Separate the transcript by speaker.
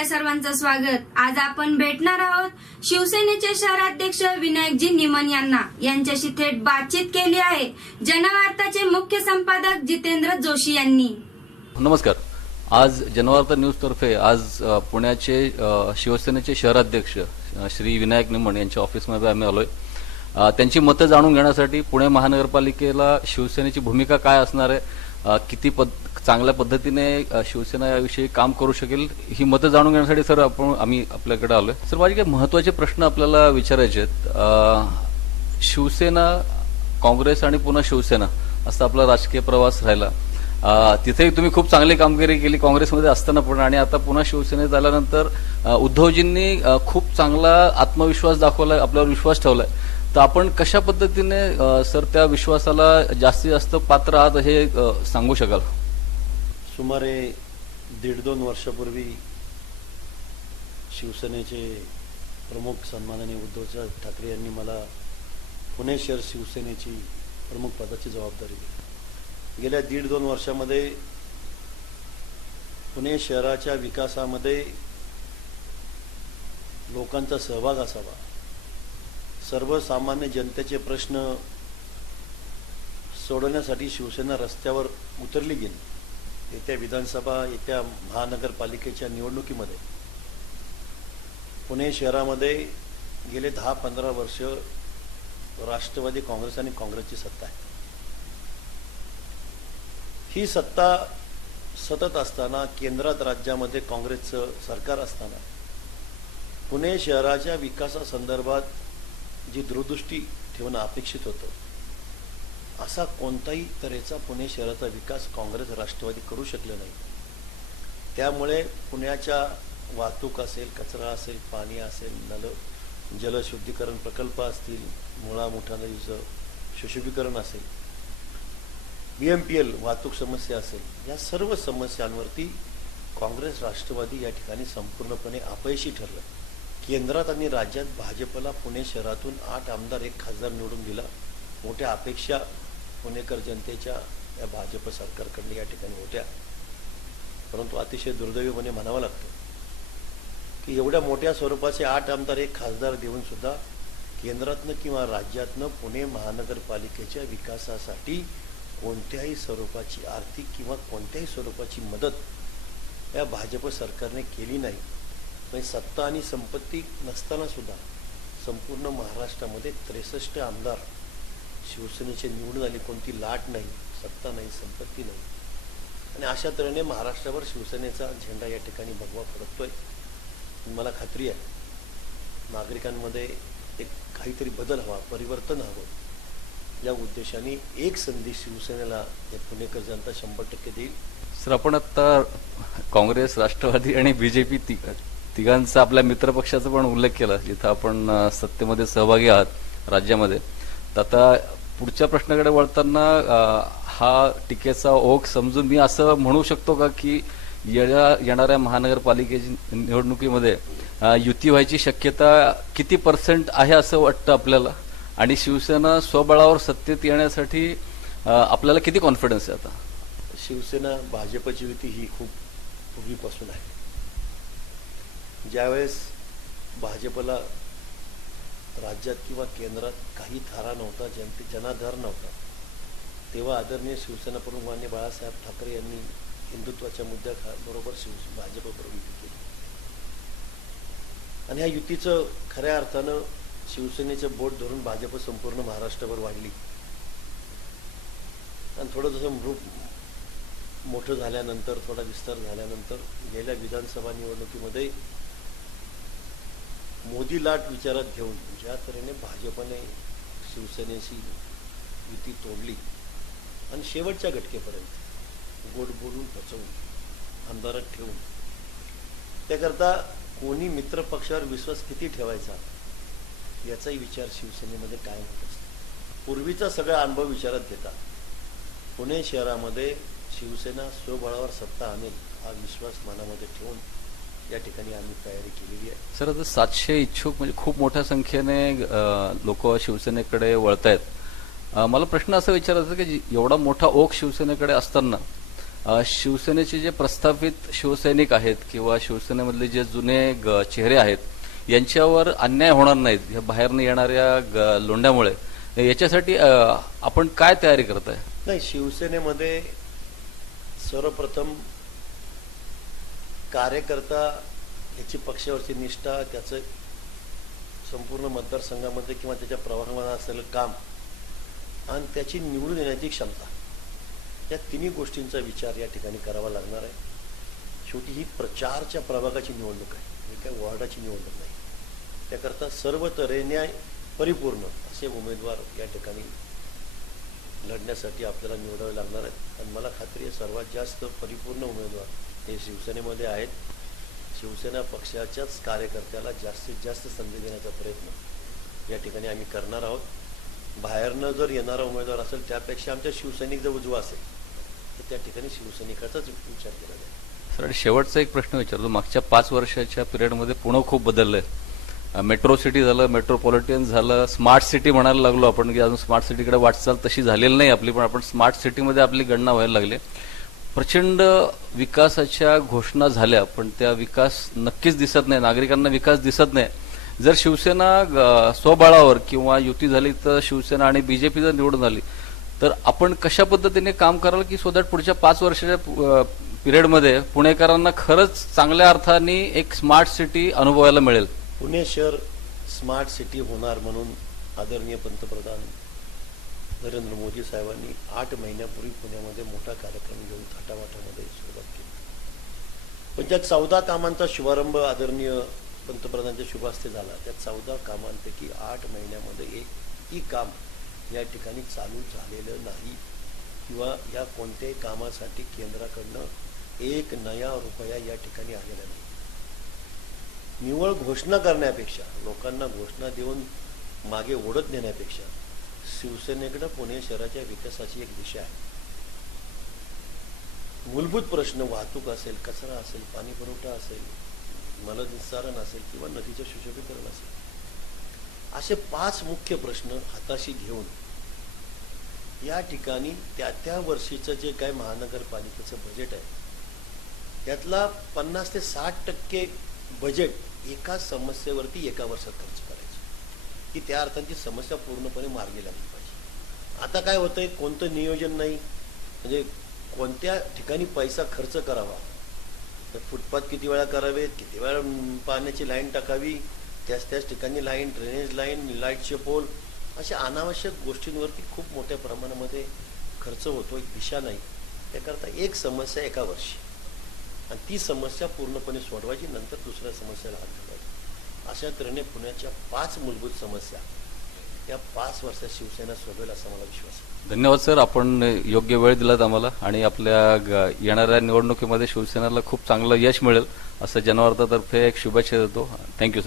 Speaker 1: आपल्या सर्वांचं स्वागत. आज आपण भेटणार आहोत शिवसेनेचे शहराध्यक्ष विनायकजी निमन यांना. यांच्याशी थेट बातचीत केली आहे जनवार्ताचे मुख्य संपादक जितेंद्र जोशी यांनी.
Speaker 2: नमस्कार. आज जनवार्ता न्यूज तर्फे आज पुण्याचे शिवसेनेचे शहराध्यक्ष श्री विनायक निमण यांच्या ऑफिसमध्ये आम्ही आलोय. त्यांची मतं जाणून घेण्यासाठी पुणे महानगरपालिकेला शिवसेनेची भूमिका काय असणार आहे किती पद चांगल्या पद्धतीने शिवसेना याविषयी काम करू शकेल ही मतं जाणून घेण्यासाठी सर आपण आम्ही आपल्याकडे आलोय. सर माझे काही महत्त्वाचे प्रश्न आपल्याला विचारायचे आहेत. शिवसेना काँग्रेस आणि पुन्हा शिवसेना असा आपला राजकीय प्रवास राहिला. तिथेही तुम्ही खूप चांगली कामगिरी केली काँग्रेसमध्ये असताना पण आणि आता पुन्हा शिवसेनेत आल्यानंतर उद्धवजींनी खूप चांगला आत्मविश्वास दाखवला आपल्यावर विश्वास ठेवलाय. तर आपण कशा पद्धतीने सर त्या विश्वासाला जास्तीत जास्त पात्र आहात हे सांगू शकाल?
Speaker 3: सुमारे दीड दोन वर्षापूर्वी शिवसेनेचे प्रमुख सन्माननीय उद्धव ठाकरे यांनी मला पुणे शहर शिवसेनेची प्रमुख पदाची जबाबदारी दिली. गेल्या दीड दोन वर्षामध्ये पुणे शहराच्या विकासामध्ये लोकांचा सहभाग असावा. सर्वसामान्य जनतेचे प्रश्न सोडवण्यासाठी शिवसेना रस्त्यावर उतरली गेली. येत्या विधानसभा येत्या महानगरपालिकेच्या निवडणुकीमध्ये. पुणे शहरामध्ये गेले दहा पंधरा वर्ष राष्ट्रवादी काँग्रेस आणि काँग्रेसची सत्ता आहे. ही सत्ता सतत असताना केंद्रात राज्यामध्ये काँग्रेसचं सरकार असताना पुणे शहराच्या विकासासंदर्भात जी दूरदृष्टी ठेवणं अपेक्षित होतं. असा कोणताही तऱ्हेचा पुणे शहराचा विकास काँग्रेस राष्ट्रवादी करू शकले नाही. त्यामुळे पुण्याच्या वाहतूक असेल कचरा असेल पाणी असेल नल जलशुद्धीकरण प्रकल्प असतील मुळामुठा नदीचं सुशोभीकरण असेल बी एम पी एल वाहतूक समस्या असेल या सर्व समस्यांवरती काँग्रेस राष्ट्रवादी या ठिकाणी संपूर्णपणे अपयशी ठरलं. केंद्रात आणि राज्यात भाजपला पुणे शहरातून आठ आमदार एक खासदार निवडून दिला. मोठ्या अपेक्षा पुणेकर जनतेच्या या भाजप सरकारकडनं या ठिकाणी होत्या. परंतु अतिशय दुर्दैवीपणे म्हणावं लागतं की एवढ्या मोठ्या स्वरूपाचे आठ आमदार एक खासदार देऊन सुद्धा केंद्रातनं किंवा राज्यातनं पुणे महानगरपालिकेच्या विकासासाठी कोणत्याही स्वरूपाची आर्थिक किंवा कोणत्याही स्वरूपाची मदत या भाजप सरकारने केली नाही. म्हणजे सत्ता आणि संपत्ती नसताना सुद्धा संपूर्ण महाराष्ट्रामध्ये त्रेसष्ट आमदार शिवसेनेचे निवडून आले. कोणती लाट नाही सत्ता नाही संपत्ती नाही. आणि अशा तऱ्हेने महाराष्ट्रावर शिवसेनेचा झेंडा या ठिकाणी भगवा फडकतोय. मला खात्री आहे नागरिकांमध्ये एक काहीतरी बदल हवा परिवर्तन हवं. या उद्देशाने एक संधी शिवसेनेला या पुणेकर जनता शंभर टक्के देईल.
Speaker 2: सर आपण आत्ता काँग्रेस राष्ट्रवादी आणि बीजेपी तिघांचा आपल्या मित्रपक्षाचा पण उल्लेख केला जिथं आपण सत्तेमध्ये सहभागी आहात राज्यामध्ये. तर आता पुढच्या प्रश्नाकडे वळताना हा टीकेचा ओघ समजून मी असं म्हणू शकतो का की येणाऱ्या महानगरपालिकेची निवडणुकीमध्ये युती व्हायची शक्यता किती पर्सेंट आहे असं वाटतं आपल्याला? आणि शिवसेना स्वबळावर सत्तेत येण्यासाठी आपल्याला किती कॉन्फिडन्स आहे आता?
Speaker 3: शिवसेना भाजपची युती ही खूप पूर्वीपासून आहे. ज्यावेळेस भाजपला राज्यात किंवा केंद्रात काही थारा नव्हता जनते जनाधार नव्हता तेव्हा आदरणीय शिवसेना प्रमुख मान्य बाळासाहेब ठाकरे यांनी हिंदुत्वाच्या मुद्द्या बरोबर शिव भाजपबरोबर युती केली. आणि ह्या युतीचं खऱ्या अर्थानं शिवसेनेचं बोट धरून भाजप संपूर्ण महाराष्ट्रभर वाढली. आणि थोडं जसं मृप मोठं झाल्यानंतर थोडा विस्तार झाल्यानंतर गेल्या विधानसभा निवडणुकीमध्ये मोदी लाट विचारात घेऊन ज्या तऱ्हेने भाजपने शिवसेनेशी युती तोडली आणि शेवटच्या घटकेपर्यंत गोड बोलून पचवून अंधारात ठेवून त्याकरता कोणी मित्र पक्षावर विश्वास किती ठेवायचा? याचाही विचार शिवसेनेमध्ये कायम होत असतो. पूर्वीचा सगळा अनुभव विचारात घेता. पुणे शहरामध्ये शिवसेना स्वबळावर सत्ता आणेल हा विश्वास मनामध्ये ठेवून या ठिकाणी आम्ही तयारी केलेली आहे.
Speaker 2: सर आता सातशे इच्छुक म्हणजे खूप मोठ्या संख्येने लोक शिवसेनेकडे वळत आहेत मला प्रश्न असा विचारायचा की एवढा मोठा ओघ शिवसेनेकडे असताना शिवसेनेचे जे प्रस्थापित शिवसैनिक आहेत किंवा शिवसेनेमधले जे जुने चेहरे आहेत यांच्यावर अन्याय होणार नाहीत या बाहेरनं येणाऱ्या लोंढ्यामुळे. याच्यासाठी आपण काय तयारी करताय?
Speaker 3: नाही शिवसेनेमध्ये सर्वप्रथम कार्यकर्ता याची पक्षावरची निष्ठा त्याचं संपूर्ण मतदारसंघामध्ये किंवा त्याच्या प्रभागामध्ये असलेलं काम आणि त्याची निवडून येण्याची क्षमता या तिन्ही गोष्टींचा विचार या ठिकाणी करावा लागणार आहे. शेवटी ही प्रचारच्या प्रभागाची निवडणूक आहे ही काय वॉर्डाची निवडणूक नाही. त्याकरता सर्व तऱ्हेने परिपूर्ण असे उमेदवार या ठिकाणी लढण्यासाठी आपल्याला निवडावे लागणार आहेत. आणि मला खात्री आहे सर्वात जास्त परिपूर्ण उमेदवार हे शिवसेनेमध्ये आहेत. शिवसेना पक्षाच्याच कार्यकर्त्याला जास्तीत जास्त संधी देण्याचा प्रयत्न या ठिकाणी आम्ही करणार आहोत. बाहेरनं जर येणारा उमेदवार असेल त्यापेक्षा आमच्या शिवसैनिक जर उजवा असेल तर त्या ठिकाणी शिवसैनिकाचाच विचार केला जाईल.
Speaker 2: सर आणि शेवटचा एक प्रश्न विचारतो. मागच्या पाच वर्षाच्या पिरियडमध्ये पुणे खूप बदललंय. आहे मेट्रो सिटी झालं मेट्रोपॉलिटन झालं स्मार्ट सिटी म्हणायला लागलो आपण की अजून स्मार्ट सिटीकडे वाटचाल तशी झालेली नाही आपली पण आपण स्मार्ट सिटीमध्ये आपली गणना व्हायला लागली. प्रचंड विकासाच्या घोषणा झाल्या पण त्या विकास नक्कीच दिसत नाही. नागरिकांना विकास दिसत नाही. जर शिवसेना स्वबळावर किंवा युती झाली तर शिवसेना आणि बीजेपी जर निवडून झाली तर आपण कशा पद्धतीने काम कराल की सो दॅट पुढच्या पाच वर्षाच्या पिरियडमध्ये पुणेकरांना खरंच चांगल्या अर्थाने एक स्मार्ट सिटी अनुभवायला मिळेल?
Speaker 3: पुणे शहर स्मार्ट सिटी होणार म्हणून आदरणीय पंतप्रधान नरेंद्र मोदी साहेबांनी आठ महिन्यापूर्वी पुण्यामध्ये मोठा कार्यक्रम घेऊन थाटामाटामध्ये सुरुवात केली. पण ज्या चौदा कामांचा शुभारंभ आदरणीय पंतप्रधानांच्या शुभास्ते झाला. त्या चौदा कामांपैकी आठ महिन्यामध्ये एकही काम या ठिकाणी चालू झालेलं नाही. किंवा या कोणत्याही कामासाठी केंद्राकडनं एक नया रुपया या ठिकाणी आलेला नाही. निव्वळ घोषणा करण्यापेक्षा लोकांना घोषणा देऊन मागे ओढत नेण्यापेक्षा शिवसेनेकडं पुणे शहराच्या विकासाची एक दिशा आहे. मूलभूत प्रश्न वाहतूक असेल कचरा असेल पाणी पुरवठा असेल मलनिस्सारण असेल किंवा नदीचं सुशोभीकरण असेल. असे पाच मुख्य प्रश्न हाताशी घेऊन या ठिकाणी त्या त्या वर्षीचं जे काय महानगरपालिकेचं बजेट आहे त्यातला पन्नास ते साठ टक्के बजेट एका समस्येवरती एका वर्षात खर्च करायचं. की त्या अर्थांची समस्या पूर्णपणे मार्गी लागली पाहिजे. आता काय होतंय कोणतं नियोजन नाही म्हणजे कोणत्या ठिकाणी पैसा खर्च करावा तर फुटपाथ किती वेळा करावेत किती वेळा पाण्याची लाईन टाकावी त्याच त्याच ठिकाणी लाईन ड्रेनेज लाईन लाईटचे पोल अशा अनावश्यक गोष्टींवरती खूप मोठ्या प्रमाणामध्ये खर्च होतो एक दिशा नाही. त्याकरता एक समस्या एका वर्षी. आणि ती समस्या पूर्णपणे सोडवायची नंतर दुसऱ्या समस्येला हात घालायचा अशा तऱ्हेने पुण्याच्या पाच मूलभूत समस्या या पाच वर्षात शिवसेना सोडवेल असा मला विश्वास आहे.
Speaker 2: धन्यवाद सर. आपण योग्य वेळ दिलात आम्हाला आणि आपल्या येणाऱ्या निवडणुकीमध्ये शिवसेनेला खूप चांगलं यश मिळेल असं जनवार्तातर्फे एक शुभेच्छा देतो. थँक्यू